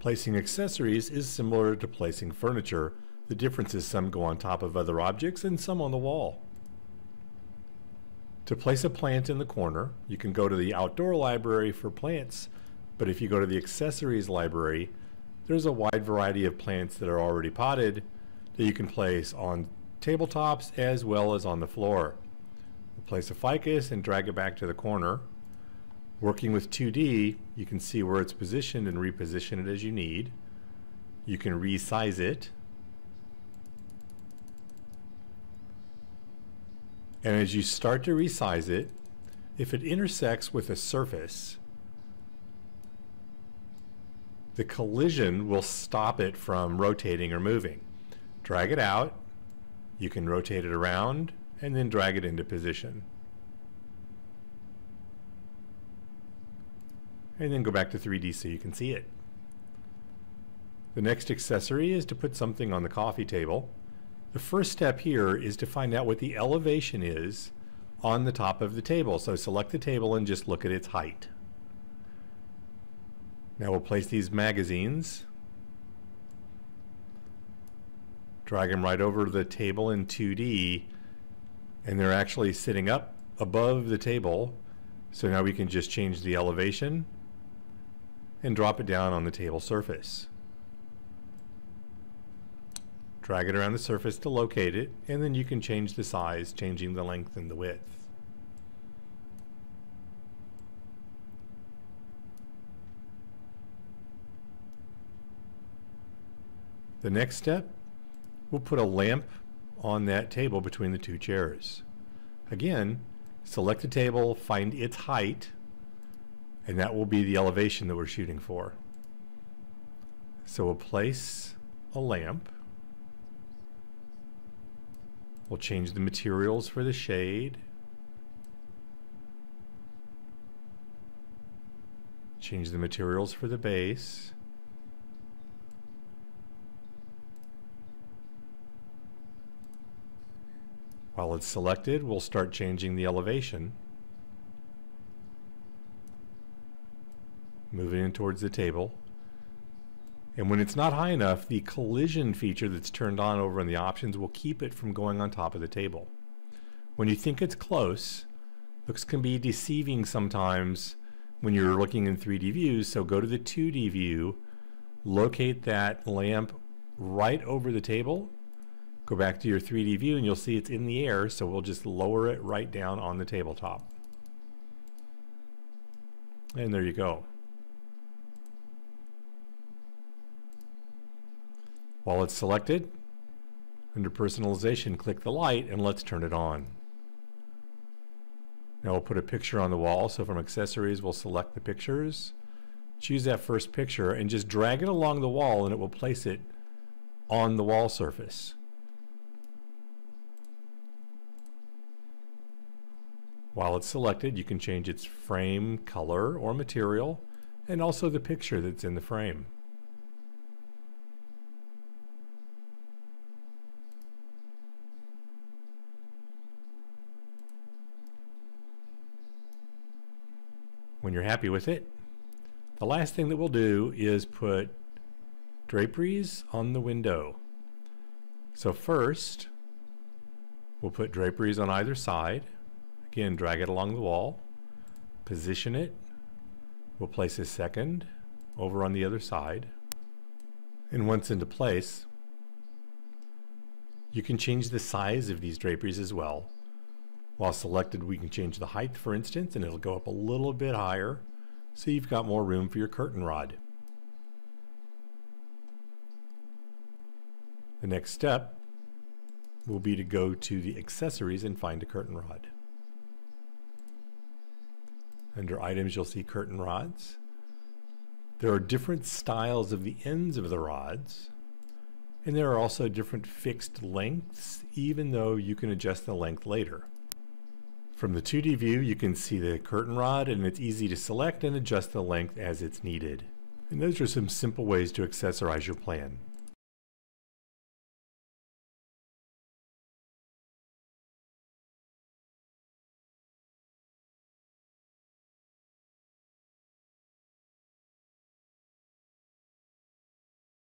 Placing accessories is similar to placing furniture. The difference is some go on top of other objects and some on the wall. To place a plant in the corner, you can go to the outdoor library for plants, but if you go to the accessories library, there's a wide variety of plants that are already potted that you can place on tabletops as well as on the floor. We'll place a ficus and drag it back to the corner. Working with 2D, you can see where it's positioned and reposition it as you need. You can resize it. And as you start to resize it, if it intersects with a surface, the collision will stop it from rotating or moving. Drag it out, you can rotate it around, and then drag it into position. And then go back to 3D so you can see it. The next accessory is to put something on the coffee table. The first step here is to find out what the elevation is on the top of the table. So select the table and just look at its height. Now we'll place these magazines. Drag them right over the table in 2D, and they're actually sitting up above the table. So now we can just change the elevation and drop it down on the table surface. Drag it around the surface to locate it, and then you can change the size, changing the length and the width. The next step, we'll put a lamp on that table between the two chairs. Again, select the table, find its height, and that will be the elevation that we're shooting for. So we'll place a lamp. We'll change the materials for the shade. Change the materials for the base. While it's selected, we'll start changing the elevation. Moving in towards the table. And when it's not high enough, the collision feature that's turned on over in the options will keep it from going on top of the table. When you think it's close, looks can be deceiving sometimes when you're looking in 3D views, so go to the 2D view, locate that lamp right over the table, go back to your 3D view and you'll see it's in the air, so we'll just lower it right down on the tabletop. And there you go. While it's selected, under personalization, click the light and let's turn it on. Now we'll put a picture on the wall, so from accessories we'll select the pictures, choose that first picture and just drag it along the wall and it will place it on the wall surface. While it's selected, you can change its frame, color, or material, and also the picture that's in the frame. When you're happy with it, the last thing that we'll do is put draperies on the window. So first, we'll put draperies on either side. Again, drag it along the wall, position it. We'll place a second over on the other side. And once into place, you can change the size of these draperies as well. While selected, we can change the height, for instance, and it'll go up a little bit higher, so you've got more room for your curtain rod. The next step will be to go to the accessories and find a curtain rod. Under items, you'll see curtain rods. There are different styles of the ends of the rods, and there are also different fixed lengths, even though you can adjust the length later. From the 2D view, you can see the curtain rod, and it's easy to select and adjust the length as it's needed. And those are some simple ways to accessorize your plan.